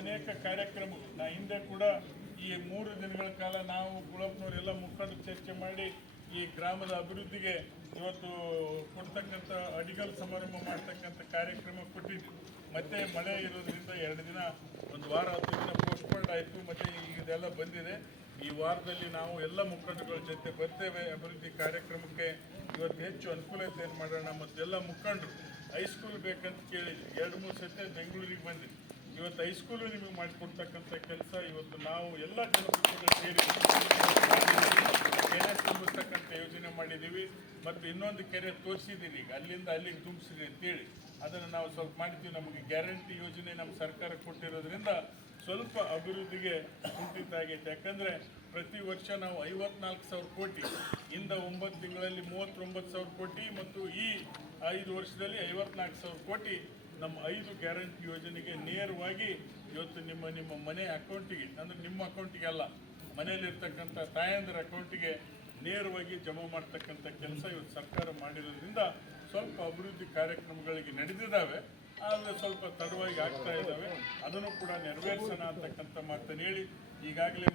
ಅನೇಕ ಕಾರ್ಯಕ್ರಮಗಳು ನಾ ಹಿಂದೆ ಕೂಡ ಈ 3 ದಿನಗಳ ಕಾಲ ನಾವು ಕುಳಪ್ಪನವರೆಲ್ಲ ಮುಖಂಡರು ಚರ್ಚೆ ಮಾಡಿ ಈ ಗ್ರಾಮದ ಅಭಿವೃದ್ಧಿಗೆ ಇವತ್ತು ಕೊಡ್ತಕ್ಕಂಥ ಅಡಿಗಲ್ ಸಮಾರಂಭ ಮಾಡ್ತಕ್ಕಂಥ ಕಾರ್ಯಕ್ರಮ ಕೊಟ್ಟಿದ್ವಿ. ಮತ್ತೆ ಮಳೆ ಇರೋದ್ರಿಂದ 2 ದಿನ 1 ವಾರ 10 ದಿನ ಪೋಸ್ಟ್ಪೋಂಡ್ ಆಯಿತು. ಮತ್ತೆ ಇದೆಲ್ಲ ಬಂದಿದೆ. ಈ ವಾರದಲ್ಲಿ ನಾವು ಎಲ್ಲ ಮುಖಂಡರುಗಳ ಜೊತೆ ಬರ್ತೇವೆ. ಅಭಿವೃದ್ಧಿ ಕಾರ್ಯಕ್ರಮಕ್ಕೆ ಇವತ್ತು ಹೆಚ್ಚು ಅನುಕೂಲತೆಯನ್ನು ಮಾಡೋಣ. ಮತ್ತು ಎಲ್ಲ ಮುಖಂಡರು ಹೈಸ್ಕೂಲ್ ಬೇಕಂತ ಕೇಳಿದ್ವಿ. 2-3 ಸತಿ ಬೆಂಗಳೂರಿಗೆ ಬಂದಿದ್ವಿ. ಇವತ್ತು ಹೈಸ್ಕೂಲು ನಿಮಗೆ ಮಾಡಿಕೊಡ್ತಕ್ಕಂಥ ಕೆಲಸ ಇವತ್ತು ನಾವು ಎಲ್ಲ ಜನಪ್ರತಿನಿಧಿಗಳು ಸೇರಿ ಕೆರೆ ತುಂಬಿಸ್ತಕ್ಕಂಥ ಯೋಜನೆ ಮಾಡಿದ್ದೀವಿ. ಮತ್ತು ಇನ್ನೊಂದು ಕೆರೆ ತೋರಿಸಿದ್ದೀರಿ, ಈಗ ಅಲ್ಲಿಂದ ಅಲ್ಲಿಗೆ ತುಂಬಿಸಿರಿ ಅಂತೇಳಿ ಅದನ್ನು ನಾವು ಸ್ವಲ್ಪ ಮಾಡಿದ್ದೀವಿ. ನಮಗೆ ಗ್ಯಾರಂಟಿ ಯೋಜನೆ ನಮ್ಮ ಸರ್ಕಾರ ಕೊಟ್ಟಿರೋದ್ರಿಂದ ಸ್ವಲ್ಪ ಅಭಿವೃದ್ಧಿಗೆ ಕುಂಠಿತ ಆಗೈತೆ. ಯಾಕಂದರೆ ಪ್ರತಿ ವರ್ಷ ನಾವು 54,000 ಕೋಟಿ ಇಂದ 9 ತಿಂಗಳಲ್ಲಿ 39,000 ಕೋಟಿ ಮತ್ತು ಈ 5 ವರ್ಷದಲ್ಲಿ 54,000 ಕೋಟಿ ನಮ್ಮ 5 ಗ್ಯಾರಂಟಿ ಯೋಜನೆಗೆ ನೇರವಾಗಿ ಇವತ್ತು ನಿಮ್ಮ ಮನೆ ಅಕೌಂಟಿಗೆ, ಅಂದರೆ ನಿಮ್ಮ ಅಕೌಂಟಿಗೆ ಅಲ್ಲ, ಮನೆಯಲ್ಲಿರ್ತಕ್ಕಂಥ ತಾಯಂದಿರ ಅಕೌಂಟಿಗೆ ನೇರವಾಗಿ ಜಮಾ ಮಾಡ್ತಕ್ಕಂಥ ಕೆಲಸ ಇವತ್ತು ಸರ್ಕಾರ ಮಾಡಿರೋದ್ರಿಂದ ಸ್ವಲ್ಪ ಅಭಿವೃದ್ಧಿ ಕಾರ್ಯಕ್ರಮಗಳಿಗೆ ನಡೆದಿದ್ದಾವೆ. ಆದರೆ ಸ್ವಲ್ಪ ತಡವಾಗಿ ಆಗ್ತಾ ಇದ್ದಾವೆ. ಅದನ್ನು ಕೂಡ ನೆರವೇರಿಸೋಣ ಅಂತಕ್ಕಂಥ ಮಾತನ್ನು ಹೇಳಿ ಈಗಾಗಲೇ